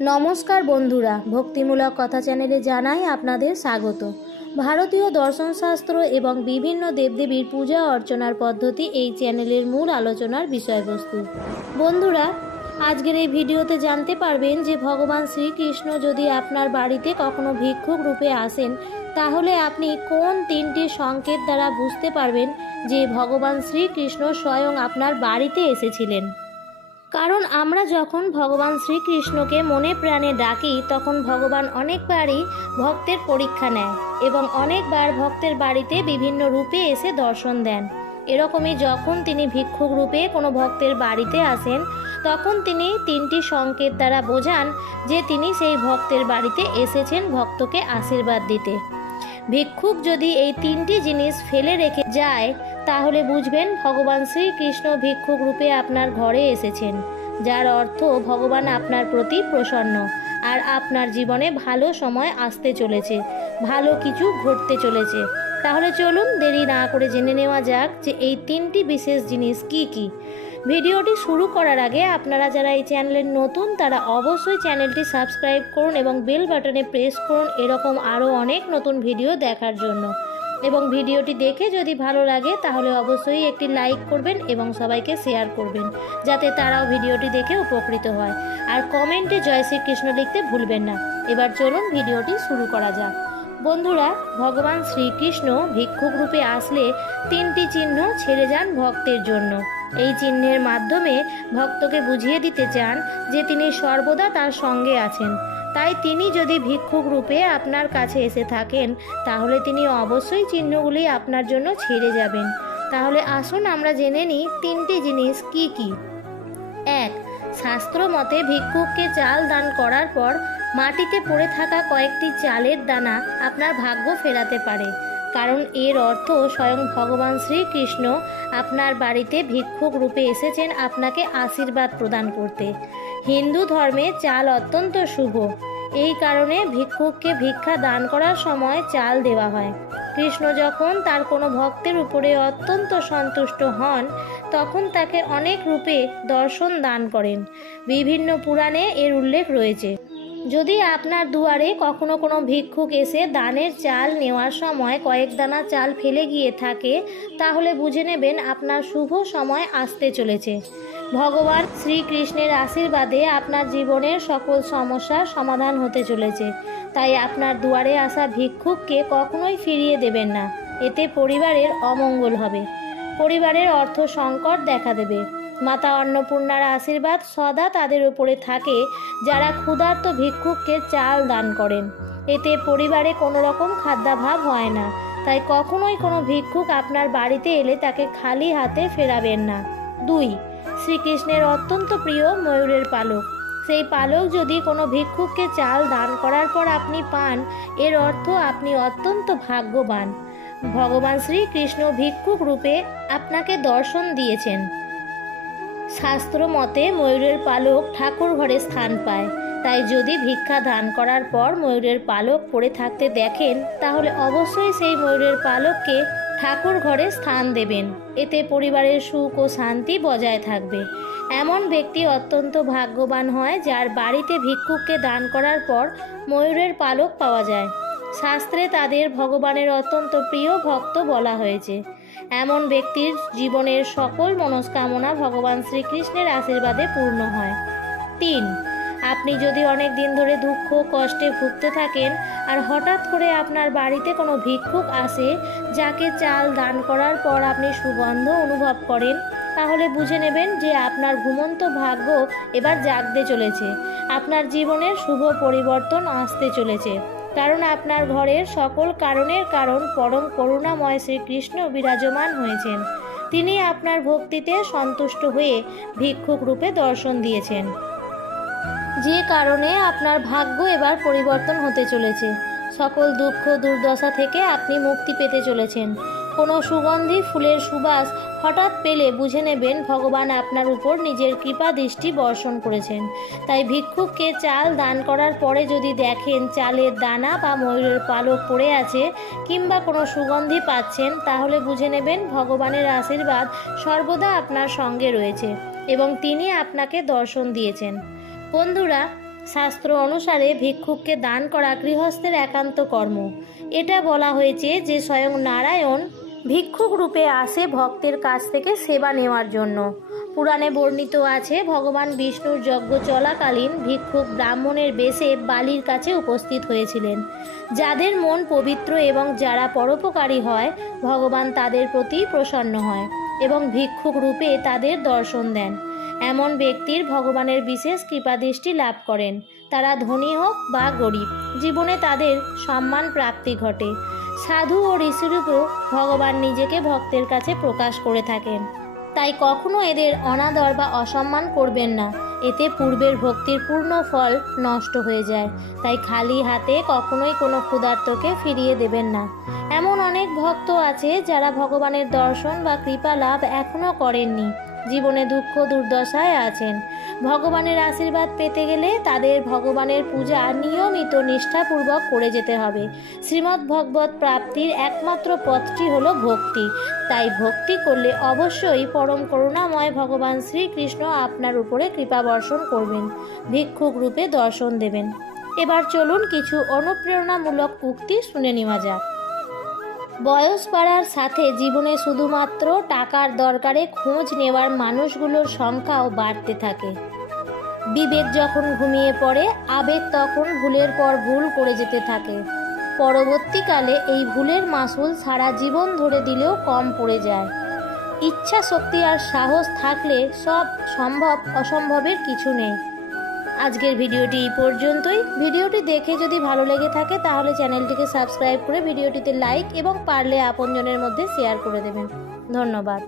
নমস্কার বন্ধুরা, ভক্তিমূলক কথা চ্যানেলে জানাই আপনাদের স্বাগত। ভারতীয় দর্শনশাস্ত্র এবং বিভিন্ন দেবদেবীর পূজা অর্চনার পদ্ধতি এই চ্যানেলের মূল আলোচনার বিষয়বস্তু। বন্ধুরা, আজকের এই ভিডিওতে জানতে পারবেন যে ভগবান শ্রীকৃষ্ণ যদি আপনার বাড়িতে কখনো ভিক্ষুক রূপে আসেন, তাহলে আপনি কোন তিনটি সংকেত দ্বারা বুঝতে পারবেন যে ভগবান শ্রীকৃষ্ণ স্বয়ং আপনার বাড়িতে এসেছিলেন। কারণ আমরা যখন ভগবান শ্রীকৃষ্ণকে মনে প্রাণে ডাকি, তখন ভগবান অনেকবারই ভক্তের পরীক্ষা নেয় এবং অনেকবার ভক্তের বাড়িতে বিভিন্ন রূপে এসে দর্শন দেন। এরকমই যখন তিনি ভিক্ষুক রূপে কোনো ভক্তের বাড়িতে আসেন, তখন তিনি তিনটি সংকেত দ্বারা বোঝান যে তিনি সেই ভক্তের বাড়িতে এসেছেন ভক্তকে আশীর্বাদ দিতে। ভিক্ষুক যদি এই তিনটি জিনিস ফেলে রেখে যায়, তাহলে বুঝবেন ভগবান শ্রীকৃষ্ণ ভিক্ষুক রূপে আপনার ঘরে এসেছেন, যার অর্থ ভগবান আপনার প্রতি প্রসন্ন আর আপনার জীবনে ভালো সময় আসতে চলেছে, ভালো কিছু ঘটতে চলেছে। তাহলে চলুন দেরি না করে জেনে নেওয়া যাক যে এই তিনটি বিশেষ জিনিস কি কি। ভিডিওটি শুরু করার আগে আপনারা যারা এই চ্যানেলের নতুন, তারা অবশ্যই চ্যানেলটি সাবস্ক্রাইব করুন এবং বেল বাটনে প্রেস করুন এরকম আরও অনেক নতুন ভিডিও দেখার জন্য। এবং ভিডিওটি দেখে যদি ভালো লাগে তাহলে অবশ্যই একটি লাইক করবেন এবং সবাইকে শেয়ার করবেন, যাতে তারাও ভিডিওটি দেখে উপকৃত হয়। আর কমেন্টে জয় শ্রীকৃষ্ণ লিখতে ভুলবেন না। এবার চলুন ভিডিওটি শুরু করা যাক। বন্ধুরা, ভগবান শ্রীকৃষ্ণ ভিক্ষুক রূপে আসলে তিনটি চিহ্ন ছেড়ে যান ভক্তের জন্য। এই চিহ্নের মাধ্যমে ভক্তকে বুঝিয়ে দিতে চান যে তিনি সর্বদা তার সঙ্গে আছেন। তাই তিনি যদি ভিক্ষুক রূপে আপনার কাছে এসে থাকেন, তাহলে তিনি অবশ্যই চিহ্নগুলি আপনার জন্য ছেড়ে যাবেন। তাহলে আসুন আমরা জেনে নিই তিনটি জিনিস কি কি। 1. শাস্ত্র মতে ভিক্ষুককে চাল দান করার পর মাটিতে পড়ে থাকা কয়েকটি চালের দানা আপনার ভাগ্য ফেরাতে পারে। কারণ এর অর্থ স্বয়ং ভগবান শ্রীকৃষ্ণ আপনার বাড়িতে ভিক্ষুক রূপে এসেছেন আপনাকে আশীর্বাদ প্রদান করতে। হিন্দু ধর্মে চাল অত্যন্ত শুভ। এই কারণে ভিক্ষুককে ভিক্ষা দান করার সময় চাল দেওয়া হয়। কৃষ্ণ যখন তার কোনো ভক্তের উপরে অত্যন্ত সন্তুষ্ট হন, তখন তাকে অনেক রূপে দর্শন দান করেন। বিভিন্ন পুরাণে এর উল্লেখ রয়েছে। যদি আপনার দুয়ারে কখনো কোনো ভিক্ষুক এসে দানের চাল নেওয়ার সময় কয়েক দানা চাল ফেলে গিয়ে থাকে, তাহলে বুঝে নেবেন আপনার শুভ সময় আসতে চলেছে। ভগবান শ্রীকৃষ্ণের আশীর্বাদে আপনার জীবনের সকল সমস্যার সমাধান হতে চলেছে। তাই আপনার দুয়ারে আসা ভিক্ষুককে কখনোই ফিরিয়ে দেবেন না। এতে পরিবারের অমঙ্গল হবে, পরিবারের অর্থ সংকট দেখা দেবে। মাতা অন্নপূর্ণার আশীর্বাদ সদা তাদের উপরে থাকে যারা ক্ষুধার্ত ভিক্ষুককে চাল দান করেন। এতে পরিবারে কোনো রকম খাদ্যাভাব হয় না। তাই কখনোই কোনো ভিক্ষুক আপনার বাড়িতে এলে তাকে খালি হাতে ফেরাবেন না। 2. শ্রীকৃষ্ণের অত্যন্ত প্রিয় ময়ূরের পালক। সেই পালক যদি কোনো ভিক্ষুককে চাল দান করার পর আপনি পান, এর অর্থ আপনি অত্যন্ত ভাগ্যবান। ভগবান শ্রীকৃষ্ণ ভিক্ষুক রূপে আপনাকে দর্শন দিয়েছেন। শাস্ত্র মতে ময়ূরের পালক ঠাকুর ঘরে স্থান পায়। তাই যদি ভিক্ষা দান করার পর ময়ূরের পালক পড়ে থাকতে দেখেন, তাহলে অবশ্যই সেই ময়ূরের পালককে ঠাকুর ঘরে স্থান দেবেন। এতে পরিবারের সুখ ও শান্তি বজায় থাকবে। এমন ব্যক্তি অত্যন্ত ভাগ্যবান হয় যার বাড়িতে ভিক্ষুককে দান করার পর ময়ূরের পালক পাওয়া যায়। শাস্ত্রে তাদের ভগবানের অত্যন্ত প্রিয় ভক্ত বলা হয়েছে। এমন ব্যক্তির জীবনের সকল মনস্কামনা ভগবান শ্রীকৃষ্ণের আশীর্বাদে পূর্ণ হয়। 3. আপনি যদি অনেক দিন ধরে দুঃখ কষ্টে ভুগতে থাকেন আর হঠাৎ করে আপনার বাড়িতে কোনো ভিক্ষুক আসে, যাকে চাল দান করার পর আপনি সুগন্ধ অনুভব করেন, তাহলে বুঝে নেবেন যে আপনার ঘুমন্ত ভাগ্য এবার জাগতে চলেছে। আপনার জীবনের শুভ পরিবর্তন আসতে চলেছে। কারণ আপনার ঘরের সকল কারণের কারণ পরম করুণাময় শ্রীকৃষ্ণ বিরাজমান হয়েছেন। তিনি আপনার ভক্তিতে সন্তুষ্ট হয়ে ভিক্ষুক রূপে দর্শন দিয়েছেন, যে কারণে আপনার ভাগ্য এবার পরিবর্তন হতে চলেছে। সকল দুঃখ দুর্দশা থেকে আপনি মুক্তি পেতে চলেছেন। কোনো সুগন্ধি ফুলের সুবাস হঠাৎ পেলে বুঝে নেবেন ভগবান আপনার উপর নিজের কৃপা দৃষ্টি বর্ষণ করেছেন। তাই ভিক্ষুককে চাল দান করার পরে যদি দেখেন চালের দানা বা ময়ূরের পালক পড়ে আছে কিংবা কোনো সুগন্ধি পাচ্ছেন, তাহলে বুঝে নেবেন ভগবানের আশীর্বাদ সর্বদা আপনার সঙ্গে রয়েছে এবং তিনি আপনাকে দর্শন দিয়েছেন। বন্ধুরা, শাস্ত্র অনুসারে ভিক্ষুককে দান করা গৃহস্থের একান্ত কর্ম। এটা বলা হয়েছে যে স্বয়ং নারায়ণ ভিক্ষুক রূপে আসে ভক্তের কাছ থেকে সেবা নেওয়ার জন্য। পুরাণে বর্ণিত আছে, ভগবান বিষ্ণুর যজ্ঞ চলাকালীন ভিক্ষুক ব্রাহ্মণের বেশে বালির কাছে উপস্থিত হয়েছিলেন। যাদের মন পবিত্র এবং যারা পরোপকারী হয়, ভগবান তাদের প্রতি প্রসন্ন হয় এবং ভিক্ষুক রূপে তাদের দর্শন দেন। এমন ব্যক্তির ভগবানের বিশেষ কৃপাদৃষ্টি লাভ করেন। তারা ধনী হোক বা গরিব, জীবনে তাদের সম্মান প্রাপ্তি ঘটে। সাধু ও ঋষিরূপেও ভগবান নিজেকে ভক্তের কাছে প্রকাশ করে থাকেন। তাই কখনো এদের অনাদর বা অসম্মান করবেন না, এতে পূর্বের ভক্তির পূর্ণ ফল নষ্ট হয়ে যায়। তাই খালি হাতে কখনোই কোনো ক্ষুধার্তকে ফিরিয়ে দেবেন না। এমন অনেক ভক্ত আছে যারা ভগবানের দর্শন বা কৃপা লাভ এখনও করেননি, জীবনে দুঃখ দুর্দশায় আছেন। ভগবানের আশীর্বাদ পেতে গেলে তাদের ভগবানের পূজা নিয়মিত নিষ্ঠাপূর্বক করে যেতে হবে। শ্রীমদ্ ভগবত প্রাপ্তির একমাত্র পথটি হলো ভক্তি। তাই ভক্তি করলে অবশ্যই পরম করুণাময় ভগবান শ্রীকৃষ্ণ আপনার উপরে কৃপা বর্ষণ করবেন, ভিক্ষুক রূপে দর্শন দেবেন। এবার চলুন কিছু অনুপ্রেরণামূলক উক্তি শুনে নেওয়া যাক। বয়স বাড়ার সাথে জীবনে শুধুমাত্র টাকার দরকারে খোঁজ নেওয়ার মানুষগুলোর সংখ্যাও বাড়তে থাকে। বিবেক যখন ঘুমিয়ে পড়ে, আবেগ তখন ভুলের পর ভুল করে যেতে থাকে। পরবর্তীকালে এই ভুলের মাসুল সারা জীবন ধরে দিলেও কম পড়ে যায়। ইচ্ছা শক্তি আর সাহস থাকলে সব সম্ভব, অসম্ভবের কিছু নেই। আজকের ভিডিওটি এই পর্যন্তই। ভিডিওটি দেখে যদি ভালো লেগে থাকে তাহলে চ্যানেলটিকে সাবস্ক্রাইব করে ভিডিওটিতে লাইক এবং পারলে আপনজনের মধ্যে শেয়ার করে দেবেন। ধন্যবাদ।